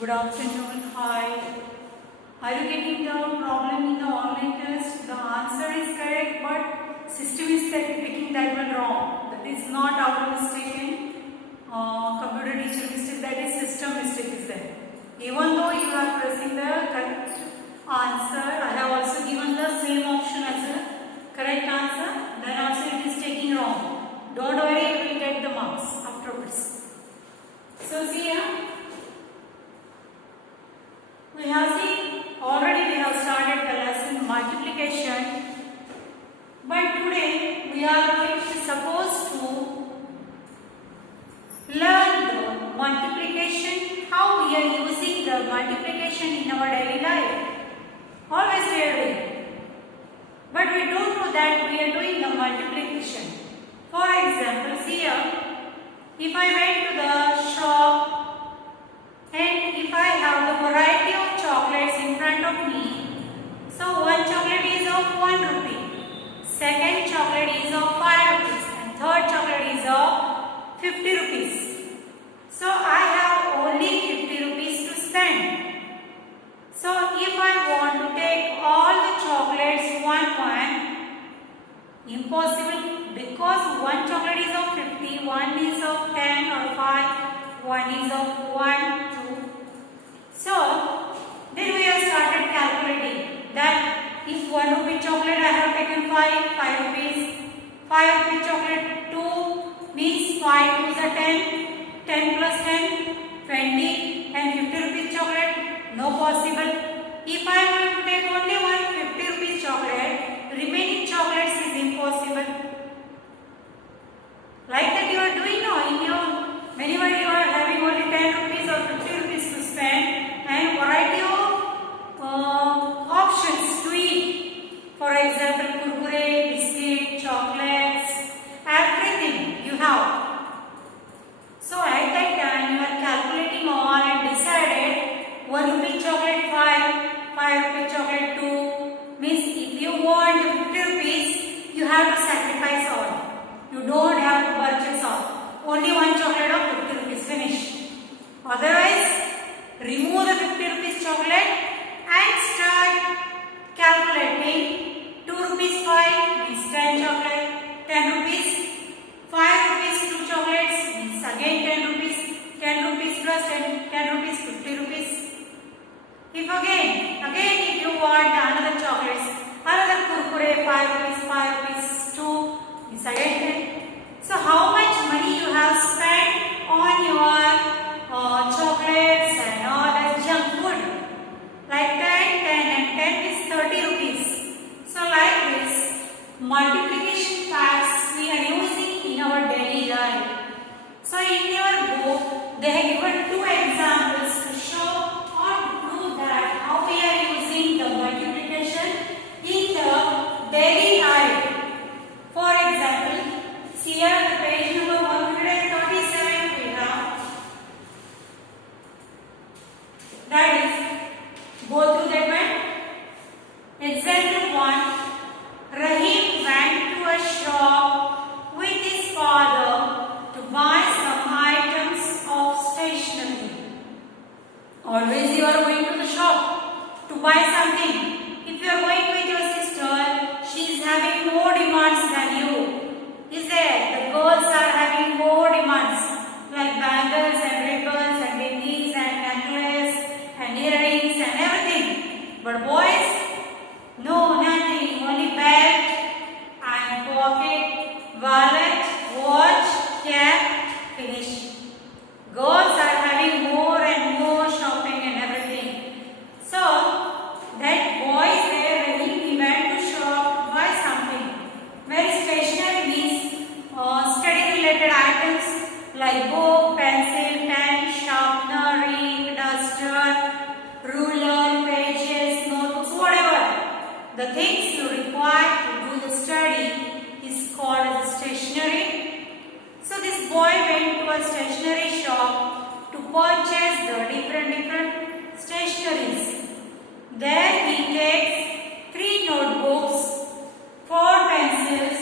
Good afternoon. Hi. Are you getting the problem in the online test? The answer is correct, but system is taking that one wrong. That is not our mistake in computer teacher mistake. That is system mistake is there. Even though you are pressing the correct answer, I have also given the same option as a correct answer. Then also it is taking wrong. Don't worry, you will get the marks afterwards. So see here. We have started the lesson multiplication, but today we are supposed to learn the multiplication, how we are using the multiplication in our daily life. Always we are doing, but we don't know that we are doing the multiplication. For example, see here, if I went to the shop and if I have the variety of chocolates in front of me, so one chocolate is of 1 rupee, second chocolate is of 5 rupees and third chocolate is of 50 rupees. So I have only 50 rupees to spend. So if I want to take all the chocolates one, impossible, because one chocolate is of 50, one is of 10 or 5, one is of 1, 2. So then we have started calculating that if 1 rupee chocolate I have taken 5 rupees, 5 rupee chocolate 2 means 5 2s are 10, 10 plus 10, 20, and 50 rupees chocolate, no possible. If I want to take only one 50 rupees chocolate, remaining chocolates is impossible. Like that you are doing now in your, whenever you are having only 10 rupees or 50 rupees to spend and variety of options to eat. For example, kurkure, biscuit, chocolates, everything you have. So at that time you are calculating all and decided 1 rupee chocolate 5, 5 rupee chocolate 2. Means if you want 50 rupees, you have to sacrifice all. You don't have to purchase all. Only one chocolate of 50 rupees, finish. Otherwise, remove the 50 rupees chocolate and start calculating. 2 rupees 5 means 10 chocolate, 10 rupees, 5 rupees 2 chocolates means again 10 rupees, 10 rupees plus 10 rupees, 50 rupees. If again if you want another chocolates, another kurkure 5 rupees 2 is again 10. So how much money you have spent on your chocolates and all that junk food? Like 10 and 10 is 30 rupees. So like this, multiplication facts we are using in our daily life. So in your book, they have given 2 examples to show or to prove that how we are using the multiplication in the daily life. For example, see here the page number 137 we have. That is, go through that one. Example 1. Rahim went to a shop with his father to buy some items of stationery. Always you are going to the shop to buy something. If you are going with your sister, she is having more demands than you. Is there? The girls are having more demands like bangles and ribbons and bindis and necklace and earrings and everything. But boys, no, nothing. Only bag and pocket, wallet, watch, cap, finish. Girls are having more and more shopping and everything. So that boy is there when he went to shop to buy something. Very stationery means study related items like book, pencil, pen, sharpener, ring, duster, ruler, pages, notebooks, whatever. The things you require to do the study is called as stationery. So this boy went to a stationery shop to purchase the different stationeries. There he takes 3 notebooks, 4 pencils,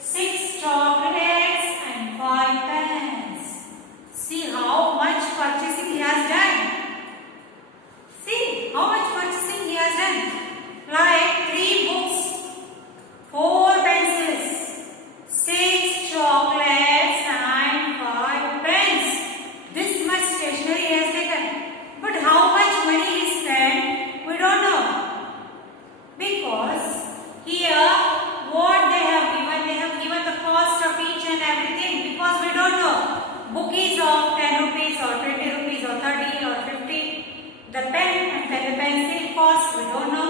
6 chocolates and 5 pens. See how much purchasing he has done. the pen and the pencil cost we don't know,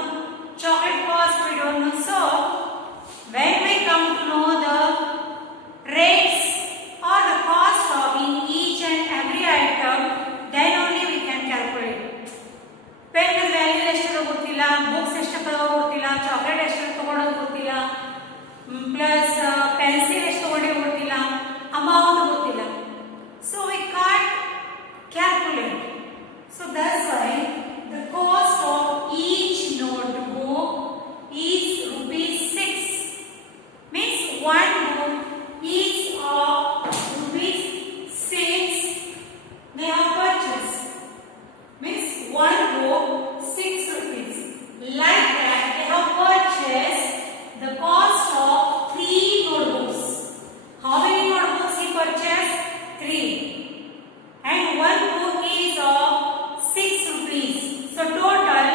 chocolate cost we don't know. So when we come to know the rates or the cost of in each and every item, then only we can calculate. Pen value ಎಷ್ಟು ಗೊತ್ತಿಲ್ಲ, books ಎಷ್ಟು ಗೊತ್ತಿಲ್ಲ, chocolate ಎಷ್ಟು ತಗೊಳ್ಳೋದು ಗೊತ್ತಿಲ್ಲ, plus pencil ಎಷ್ಟು ತಗೊಂಡಿರೋ ಗೊತ್ತಿಲ್ಲ, amount ಗೊತ್ತಿಲ್ಲ. So we can't calculate. So that's why the cost of each notebook is ₹6. Means one book is of ₹6 they have purchased. Means one book ₹6. Like that they have purchased the cost of 3 notebooks. How many notebooks he purchased? 3. And one book is of ₹6. So total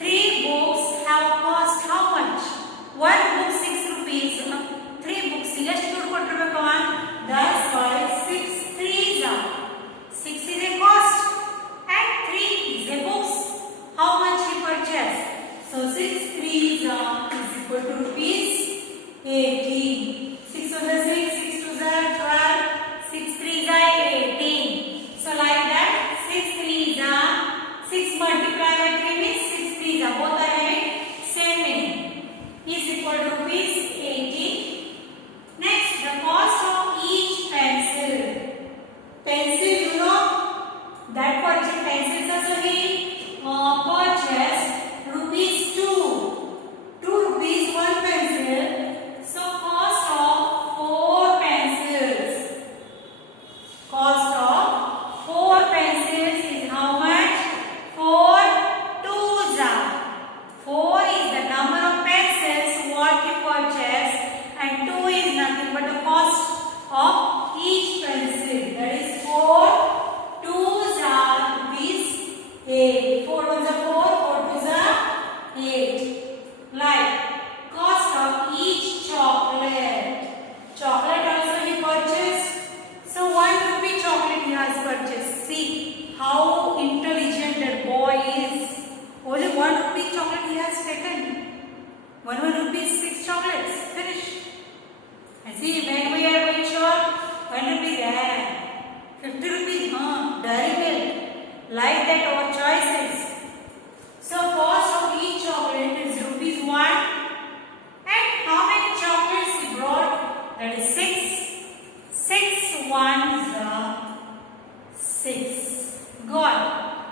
3 books have cost how much? One book ₹6. 3 books ಎಷ್ಟು ದುಡ್ಡು ಕೊಟ್ಟಿರಬೇಕು? That's why 6 3s are 6 is a cost and 3 is a books. How much he purchased? So 6 3s are is equal to ₹18. 6 1 6, 6 2 12, 6 3s are 18. So like that 6 3s are 6 multiplied by 3 means 6 3s are both are having same meaning is equal to ₹18. Next, the cost of each pencil. Pencil, you know that purchase pencils also he purchased ₹2. ₹2 one pencil. So cost of 4 pencils. Cost of 4 pencils is how much? 4 2s are. 4 is the number of pencils what he purchased and 2 is nothing but the cost of each pencil. That is 4 2s are ₹8. 4 1s are 4, 4 2s are 8. Like cost of each chocolate. Chocolate also he purchased. So ₹1 chocolate he has purchased. See how intelligent that boy is. Only ₹1 chocolate he has taken. 1 rupee 6 chocolates. Finish. And see when we are going shop, ₹1 there. ₹50, Dairy Milk. Like that our choices. So cost of each chocolate is ₹1. And how many chocolates he brought? That is 6. 6 1s are 6. Got.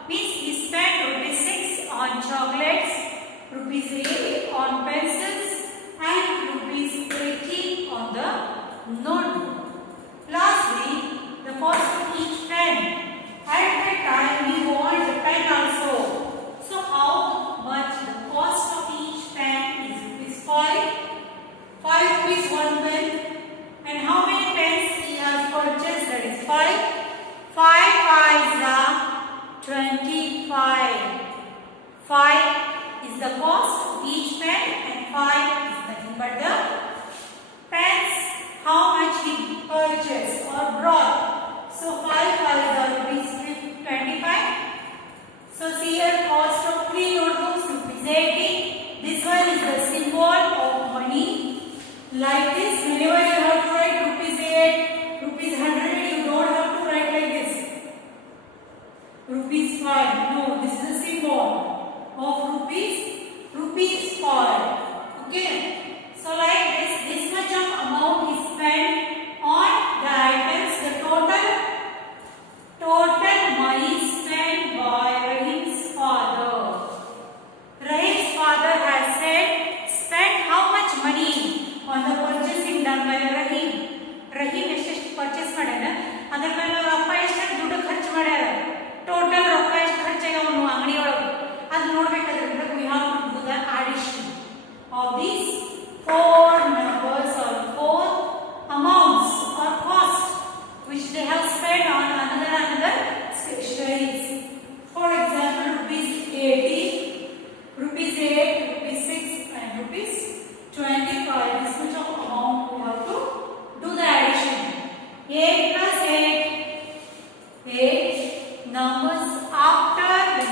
Means he spent ₹6 on chocolates, ₹8 on pencils, and ₹18 on the notebook. Lastly, the cost of each pen. At that time we want the pen also. So how much the cost of each pen is ₹5. ₹5 one pen. And how many pens he has purchased? That is 5. 5 5s are 25. 5 is the cost of each pen and 5 is nothing but the pens. How much he purchased or brought? So 5 5s are ₹25. So see here cost of 3 notebooks ₹80. This one is the symbol of money. Like this, whenever you have to write ₹8, ₹100, you don't have to write like this. ₹5. No, this is a symbol of ₹5. Okay. So like this much of amount is spent on the items. The total money spent by Rahim's father. Rahim's father has said spent how much money on the purchasing done by Rahim. Rahim ಎಷ್ಟು purchase ಮಾಡ್ಯಾನ ಅದರ ಮೇಲೆ ಅವರ ಅಪ್ಪ ಎಷ್ಟು ದುಡ್ಡು ಖರ್ಚು ಮಾಡ್ಯಾರ. ಟೋಟಲ್ ರೊಕ್ಕ ಎಷ್ಟು ಖರ್ಚಾಗ್ಯಾವ ಅವನು ಅಂಗಡಿ ಒಳಗೆ ಅದು ನೋಡಬೇಕಾದ್ರೆ we have to do the addition of these 4 numbers or 4 amounts or cost which they have spent on another stationeries. For example, ₹80, ₹8, ₹6 and ₹25. This much of amount we have to do the addition. 8 plus 8 numbers after the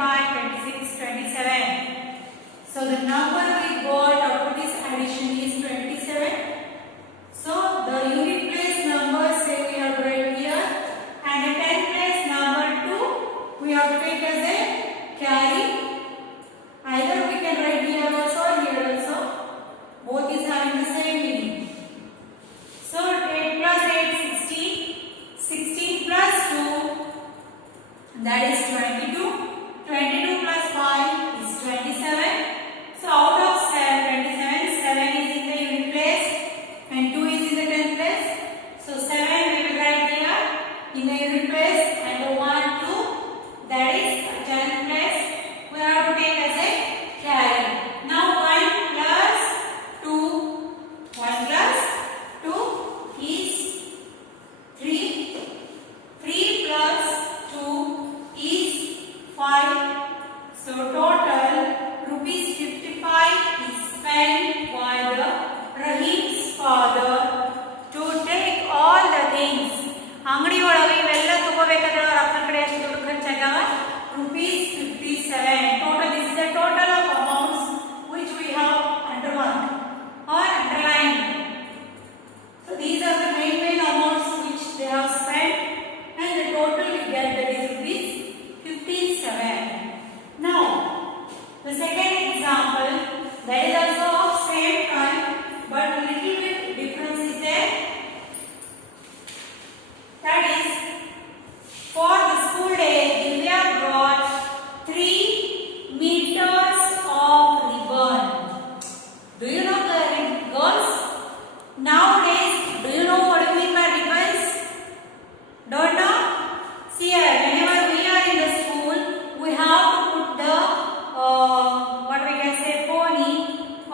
25, 26, 27. So the number we got out of this addition is 27. So the unit place number say we have to write here, and the 10th place number 2 we have to take as a carry. Either we can write here also or here also. Both is having the same meaning. So 8 plus 8, 16. 16 plus 2, that is 22. 22 plus 5 is 27. So out of 27, 7 is in the unit place and 2 is in the 10th place. So 7 we will write here in the unit place, and 1, 2, that is 10th place. We have to take as a carry. Now 1 plus 2, 1 plus 2 is 3. 3 plus 2 is 5. So total rupees 55 is spent by the Rahim's father to take all the things. ಅಂಗಡಿ ಒಳಗೆ ಇವೆಲ್ಲ ತಗೋಬೇಕಾದ್ರೆ ಅವರ ಅಪ್ಪನ ಕಡೆ ಎಷ್ಟು ದುಡ್ಡು ಖರ್ಚಾಗವ? rupees 57. Total, this is the total of amounts which we have undermarked or underlined. So these are the main amounts which they have spent, and the total we get, that is rupees 57. Now the second example, that is also of same kind but little bit difference is there. That is, for the school day Divya brought 3 meters of ribbon. Do you know the girls? Nowadays, do you know what we mean by ribbons? Don't know? See here, whenever we are in the school, we have to put the what we can say pony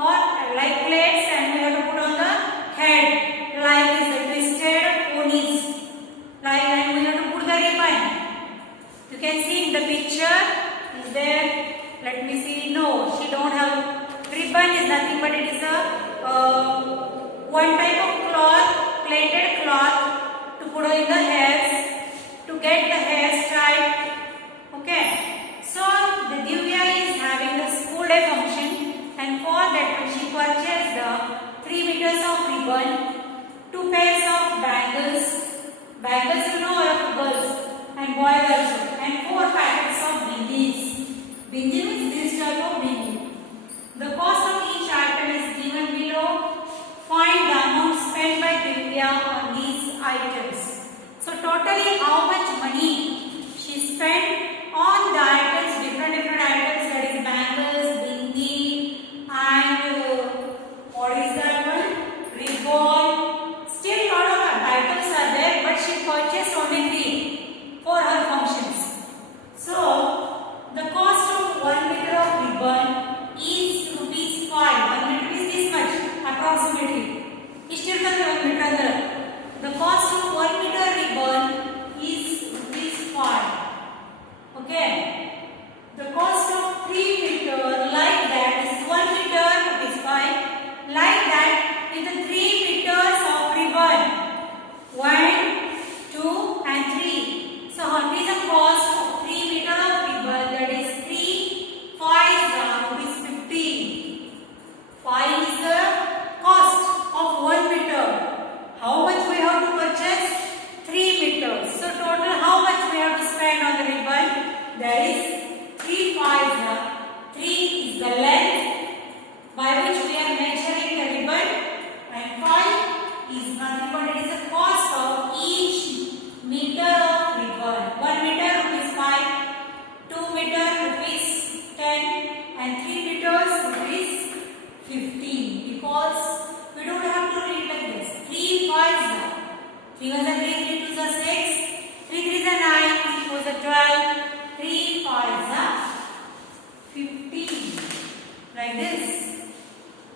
or like plates, and we have to put on the head like this, the twisted ponies. Like, and we have to put the ribbon. You can see in the picture. Is there? Let me see. No, she don't have ribbon. Is nothing but it is a one type of cloth, plaited cloth to put in the hairs to get the hairs tight. Okay. So the Divya is having the school day function, and for that she purchased the 3 meters of ribbon, 2 pairs of bangles. Bangles you know are of girls and boys also, and 4 packets of bindis. Bindi means this type of bindi. The cost of each item is given below. Find the amount spent by Divya on these items. So totally how much money she spent on the items, different items, that is bangles, bindi, and what is that one? Ribbon. Still lot of items are there, but she purchased only 3 for her functions. So the cost of 1 meter of ribbon is rupees 5. 1 meter is this much approximately. The cost of 1 meter ribbon is rupees 5. Okay. The cost of 3 meter like that is 1 meter rupees 5. Like that is the 3 meters of ribbon. 1, 2 and 3. So what is the cost of 3 meter of ribbon? That is 3, 5 is 50. 5 is the cost of 1 meter. How much we have to purchase? 3 meters. So total how much we have to spend on the ribbon? That is 3 5. 3 is the length by which we are measuring the ribbon, and 5 is nothing but it is the cost of each meter of ribbon. 1 meter rupees 5, 2 meter rupees 10, and 3 meters rupees 15. Because we don't have to read like this. 3 5 3 1 3, 3 2 6, 3 3 9, 3 4 12, 3 5 15. Like this.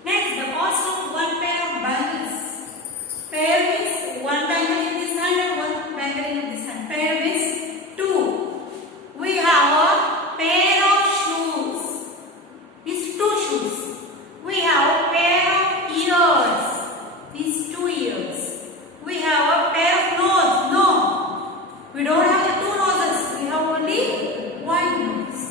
Next, the cost of 1 pair of bangles. Pair means 1 bangle in this hand and 1 bangle in this hand. Pair means 2. We have a pair of shoes. It's 2 shoes. We have a pair of ears. It's 2 ears. We have a pair of nose. No. We don't have the 2 noses. We have only 1 nose.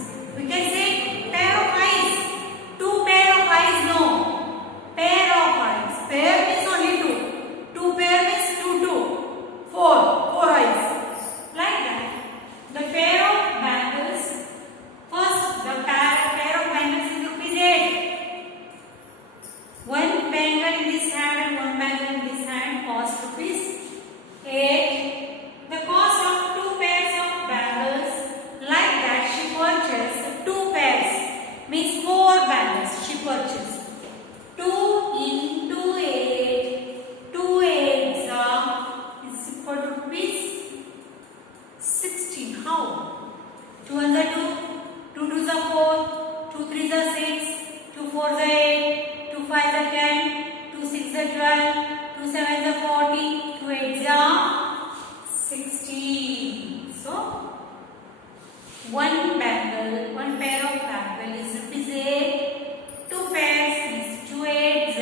one bangle, one pair of bangle is rupees 8. Two pairs is 2 8s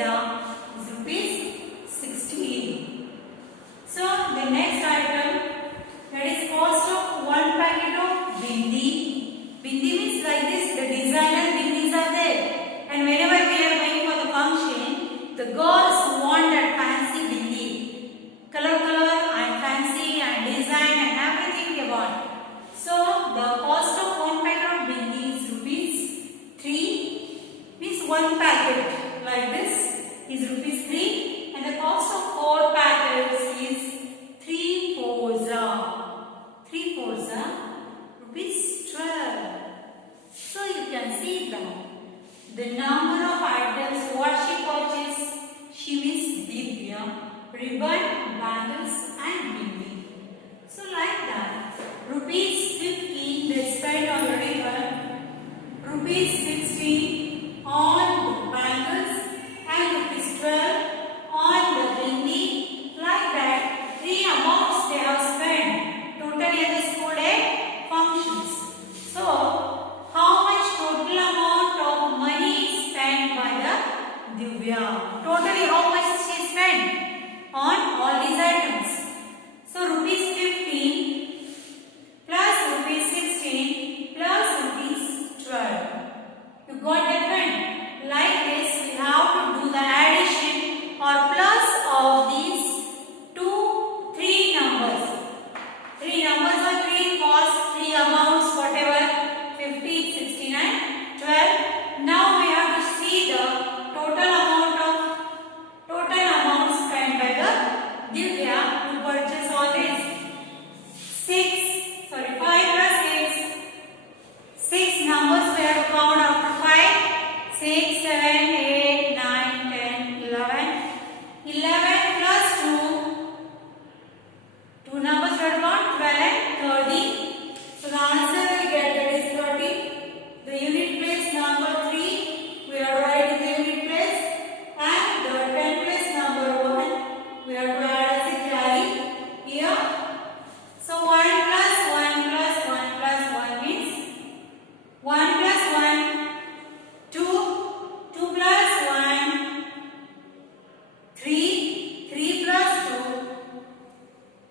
is rupees 16. So the next item, that is cost of one packet of bindi. Bindi means like this, the designer bindis are there. And whenever we are going for the function, the girls want that fancy bindi. Color and fancy and design and everything they want. So the cost of one packet of bindi is rupees 3. Means one packet like this is rupees 3. And the cost of 4 packets is 3 fours rupees 12. So you can see that the number of items what she purchased, she means Divya, ribbon, bangles and bindi. So like that, rupees 15 they spent on the ribbon, rupees 16 on the bangles and rupees 12 on the bindi. Like that, 3 amounts they have spent totally at the school day functions. So how much total amount of money is spent by the Divya? Totally how much she spent on all these items? So rupees 15 plus rupees 16 plus rupees 12. You got that one? Like this we have to do the addition or plus of these three numbers. Three numbers or three costs, three amounts, whatever, 15, 16 and 12. Now we have to see the total amount spent by the Divya to purchase all this. 5 plus 6. 6 numbers we have to count after 5. 6, 7, 8, 9, 10, 11. 11 plus 2. 2 numbers we have to count, 12 and 30. So the answer we get that is 30. The unit place number 3 we are writing the unit place, and the 10 place number 1 we have to add as a carry here. So 1 plus 1 plus 1 plus 1 means 1 plus 1, 2, 2 plus 1, 3, 3 plus 2,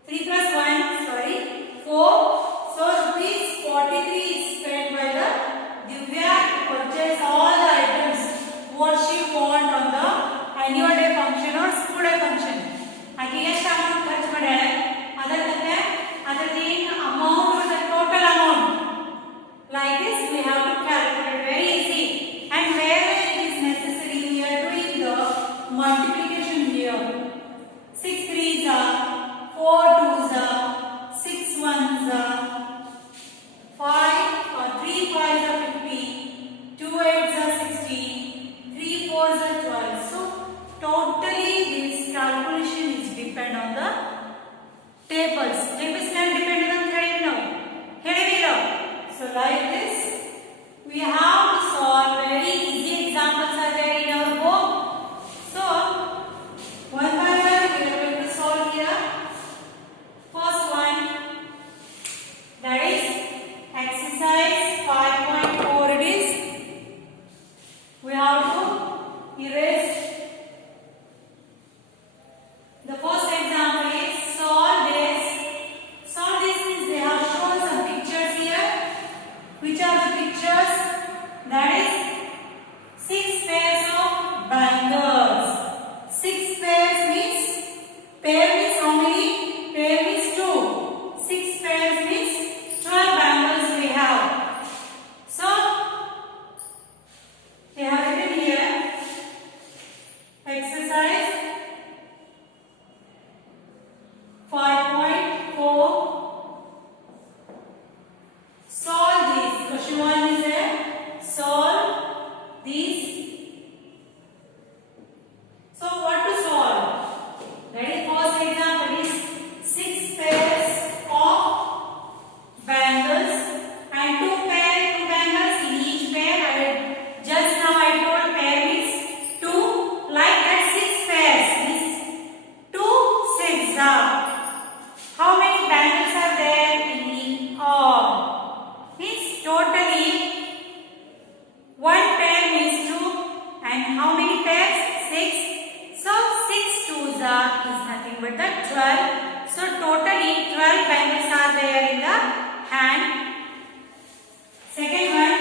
3 plus 1, sorry, 4. So rupees 43 is spent by the Divya to purchase all the items what she want on the annual day function or school day function. ಆಕೆ ಎಷ್ಟು amount ಖರ್ಚು ಮಾಡ್ಯಾಳೆ ಅದರದ್ದು amount or the total amount. Like this we have to calculate very easy, and wherever it is necessary we are doing the multiplication here. 6 3s are 4 2s are 6 1s are 5 or 3 5s are 50, 2 8s are 60, 3 4s are 12. So totally this calculation is depend on the tables. Tables can depend on the so like this we have to solve very easy examples are there in our book. So one by one we are going to solve here. First one, that is exercise 5.4. It is we have to erase. The first example is solve this. Solve this means they have shown some pictures here. Which are the pictures? That is 6 pairs of bangles. 6 pairs means, pair means how many? Pair means 2. 6 pairs means 12 bangles we have. So they have written here exercise 5.4. Solve these. Question 1 is there. Solve these. So what to solve? That is first example is 6 pairs of bangles and 2 bangles in each pair. Just now I told pair means 2. Like that 6 pairs means 2 6 are. How many bangles are there in all? Means Totally, one pair means 2, and how many pairs? 6. So 6 twos is nothing but the 12. So totally 12 bangles are there in the hand. Second one,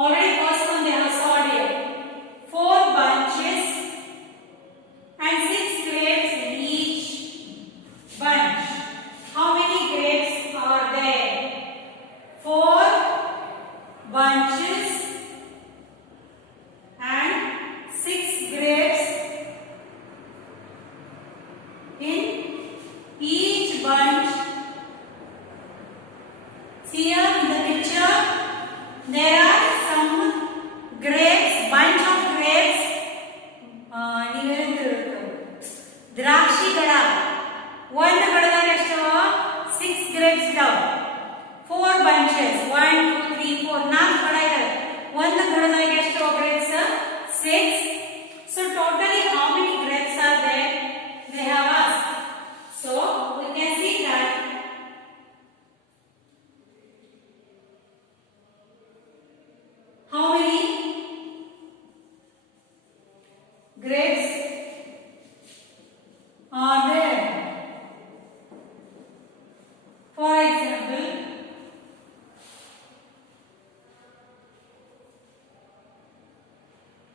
already first one they have solved here. 4 bunches and 6 grapes in each bunch. How many grapes are there? 4 bunches and 6 grapes in each bunch. See here in the picture, there are some grapes, bunch of grapes. ದ್ರಾಕ್ಷಿ ಗಡ, ಒಂದು ಗಡದಾಗ ಎಷ್ಟು? 6 grapes ಇದಾವೆ. 4 bunches, 1 2 3 4 4 ಗಡ ಇದಾವೆ. ಒಂದು ಗಡದಾಗ ಎಷ್ಟು grapes? 6. So totally how many grapes are there? They have asked. So we can see that how many grapes are there. For example,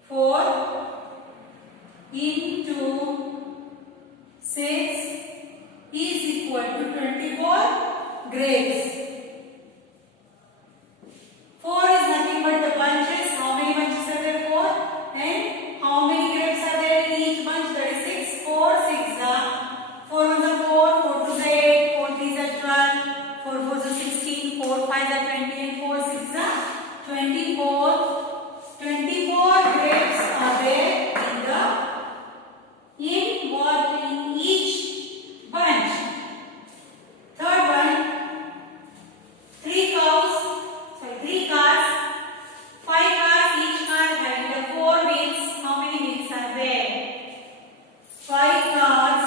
4 into 6 is equal to 24 grapes. 4 is nothing but the bunches. How many bunches are there? 4. And how many grapes are there in each bunch? That is 6. 4 6 are 4 1 are 4, 4 2 are 8, 4 3 are 12, 4 4 are 16, 4 5 are 20, and 4 6 are 24. 24 grapes are there in each bunch. Third one, 3 cars, 5 cars, each car having the 4 wheels. How many wheels are there? 5 cars,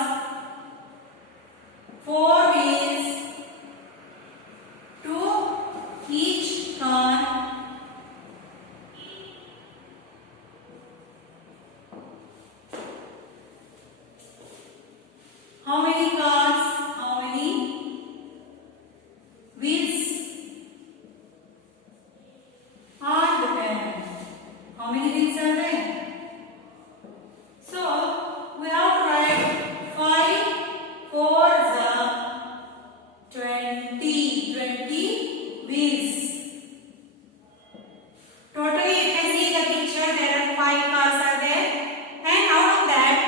4 wheels, 2 each car. How many cars? How many wheels are there? How many wheels are there? So we have to write 5 4s are 20 wheels. Totally you can see the picture, there are 5 cars are there, and out of that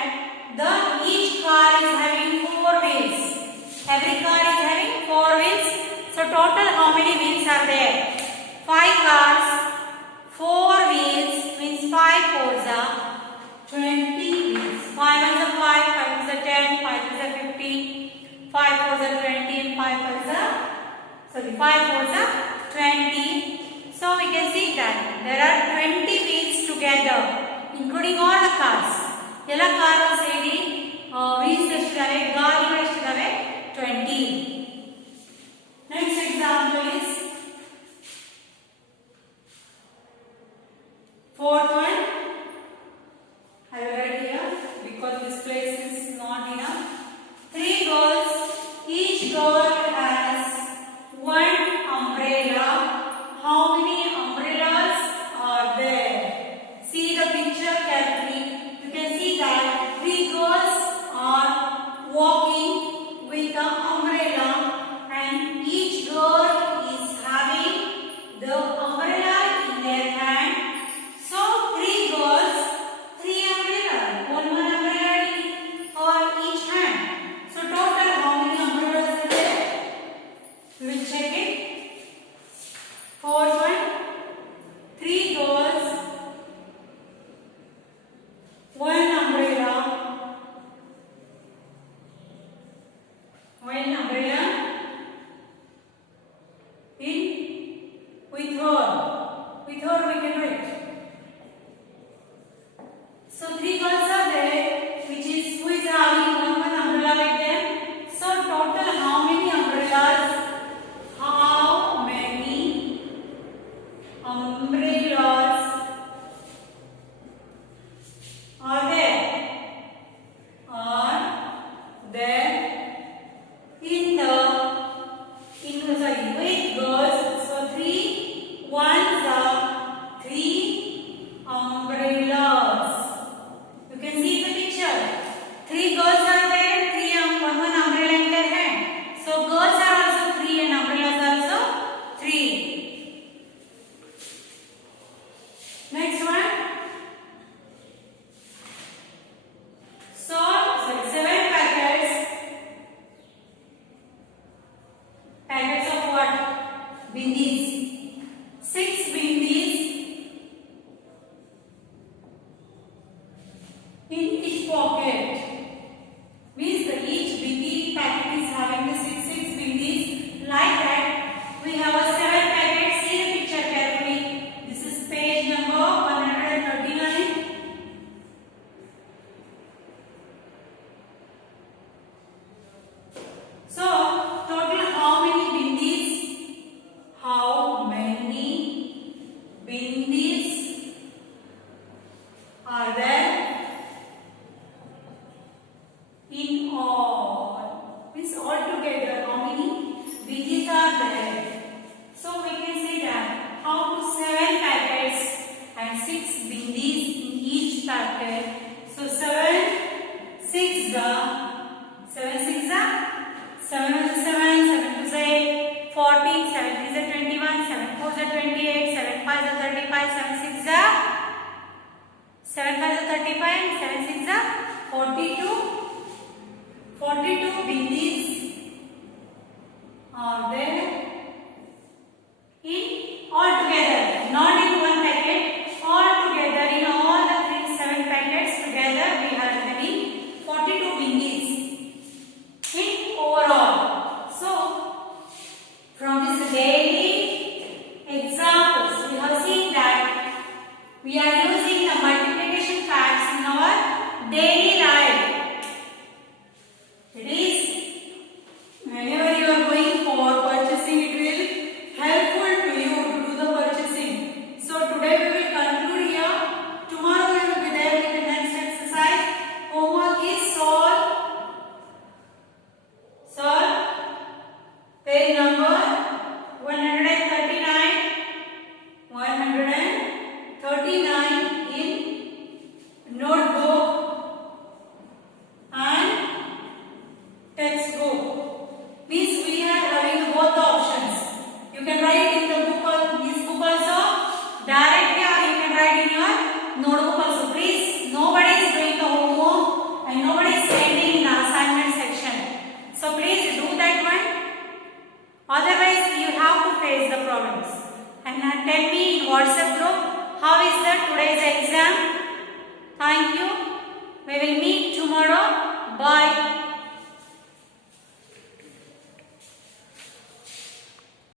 each car is having 4 wheels. Every car is having 4 wheels. So total how many wheels are there? 5 cars, 4 wheels means 5 4s are 20 wheels. 5 1s are 5, 5 2s are 10, 5 3s are 15, 5 4s are 20, and 5 4s are 20. So we can see that there are 20 wheels together, including all the cars. ಎಲ್ಲ car ಸೇರಿ wheels ಎಷ್ಟಿದಾವೆ, ಗಾಲಿಗಳು ಎಷ್ಟಿದಾವೆ? 20. Next example is fourth one. I will write here because this place is not enough. 3 girls. Each girl has 1 umbrella. How many umbrellas are there? See the picture carefully. You can see that 3 girls are walking with the umbrella, and each girl is having the umbrella in their hand. So 3 girls, 3 umbrella, one umbrella for each hand. So total how many umbrellas are there? We will check it. Fourth one, 3 girls, 1 umbrella, 1 umbrella in with her we can write. So 3 girls are there, which is who is having one umbrella with them. So total how many umbrellas? bindis. 6 bindis in each pocket. Means that each bindi packet is having the six bindis. Like that, we have a 7 packets. See the picture carefully. This is page number 139. So, total how many bindis? How many bindis are there in all? Means all together, how many bindis are there? So, we can say that how to 7 packets and 6 bindis in each packet. So, 7 6 7 1 is 7, 7 2 is 8, 14, 7 3 is 21, 7 4 is 28, 7 5 is 35, 7 6 is 7 5 is 35, 7 6 is 42. 42 bindis are there in all together, not in one packet, all together in all the 7 packets together we have having 42 bindis in overall. So, from this daily examples, we have seen that we are using the multiplication facts in our daily life. It is, whenever you are going for purchasing, it will helpful to you to do the purchasing. So, today we will conclude here. Tomorrow we will be there with the next exercise. Homework is solve page number 139 in notebook and textbook. Means we are having both the options. You can write in the book or this book also directly, or you can write in your notebook also. Please, nobody is doing the homework and nobody is sending in the assignment section. So please do that one. Otherwise, you have to face the problems. And tell me in WhatsApp group, how is the today's exam? Thank you. We will meet tomorrow. Bye.